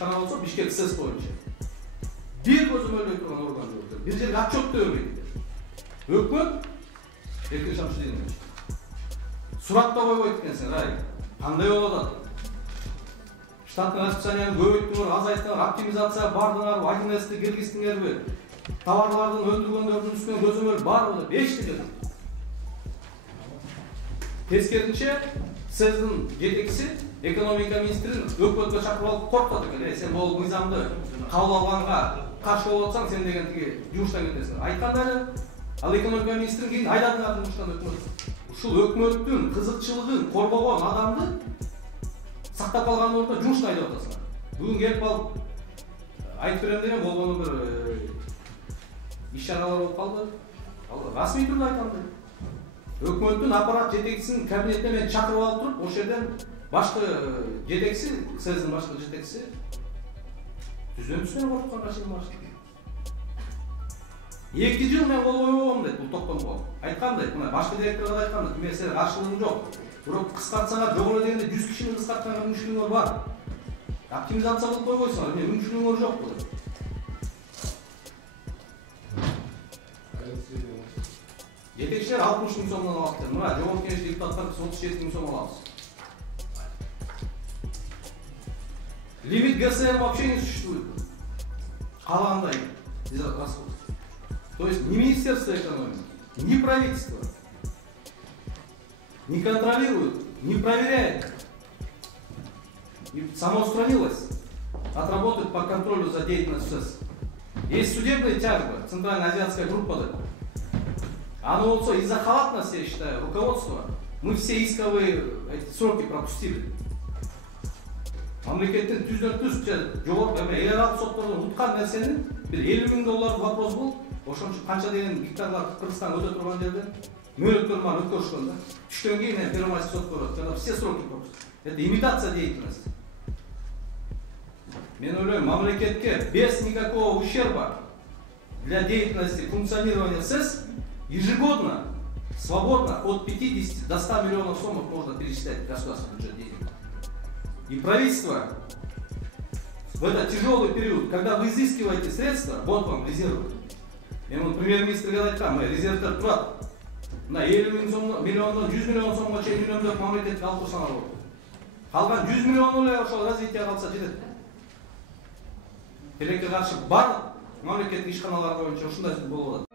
ишкана болсо Бишкек СЭС боюнча бир көзөмөлдөй турган орган жок. Бир жерге отчет да бербейт. Өкмөт Эркин Шамшидинович сурат да койбойт экенсиң, рай. Кандай болуп атат? Штаттын расписанияны көбөйттүңөр, азайттыңар, оптимизация бардыңар, айдынести киргиздиңерби? Товарлардын өндүргөндөрдүн үстүнө көзөмөл барбы деп эчтеке жок. Тескеринче СЭСдин жетекчиси экономика министрин өкмөткө чакырып алып коркутат экен. Сен бул мыйзамды кабыл алганга каршы болуп атсаң, сен деген тиги жумуштан кетесиң. Айтканда эле ал экономика министрин кийин айдадыңар жумуштан өкмөт. Ушул өкмөттүн кызыкчылыгын коргогон адамды сактап калган ордо жумуштан айдап атасыңар. Бүгүн келип алып айтып берем деген болгону бир иш-чаралар болуп калды. Ал расмий түрдө айтканда өкмөттүн аппарат жетекчисин кабинетине мен чакырып алып туруп, ошол жерден башкы жетекчиси, СЭСдин башкы жетекчиси түздөн коркуткан Рашид Маршал. 2 жыл мен кол койбогом дейт бул токтомго. Айткандай, мына башкы директорго да айтканда, мен сенин каршылыгың жок. Бирок кыскартсаңар жогору дегенде 100 кишини кыскартканга мүмкүнчүлүгүңөр бар. Оптимизация кылып койбойсуңар, мен мүмкүнчүлүгүңөр жок бул. Жетекчилер 60 миң сомдон алат. Мына жогорку кеңеш депутаттары 37 миң сом алабыз. Лимит ГСР вообще не существует. Калгандай расход. То есть ни Министерство экономики, ни правительство не контролирует, не проверяет и самоустранилось от работы по контролю за деятельностью СЭС. Есть судебная тяжба, Центральноазиатская группа. Оно вот из-за халатности, я считаю, руководства, мы все исковые эти сроки пропустили. Мамлекеттин түздөн-түз жогорку эл аралык соттордон уткан нерсенин бир $50 000 вопрос болуп, ошон үчүн канча деген гектарлар Кыргызстан өтө турган жерден мөөнөттөр бар өткөрүшкөн да. Түштөн кийин Первомайский сот көрөт. Жана все сроки пропуск. Это имитация деятельности. Мен ойлойм, мамлекетке без никакого ущерба для деятельности функционирования СЭС ежегодно, свободно от 50 до 100 миллионов сомов можно перечислять в государственный бюджет денег. И правительство в этот тяжелый период, когда вы изыскиваете средства, вот вам резервы. Мен премьер-министр говорит, там резервтер турат. На 50 миллиондан 100 миллион сомго чейин үнөмдөп мамлекетке алып турсаңар болот. Калган 100 миллион эле ошол развитие калса жетет. Тилекке каршы барлык мамлекеттик ишканалар боюнча ушундай болуп атат.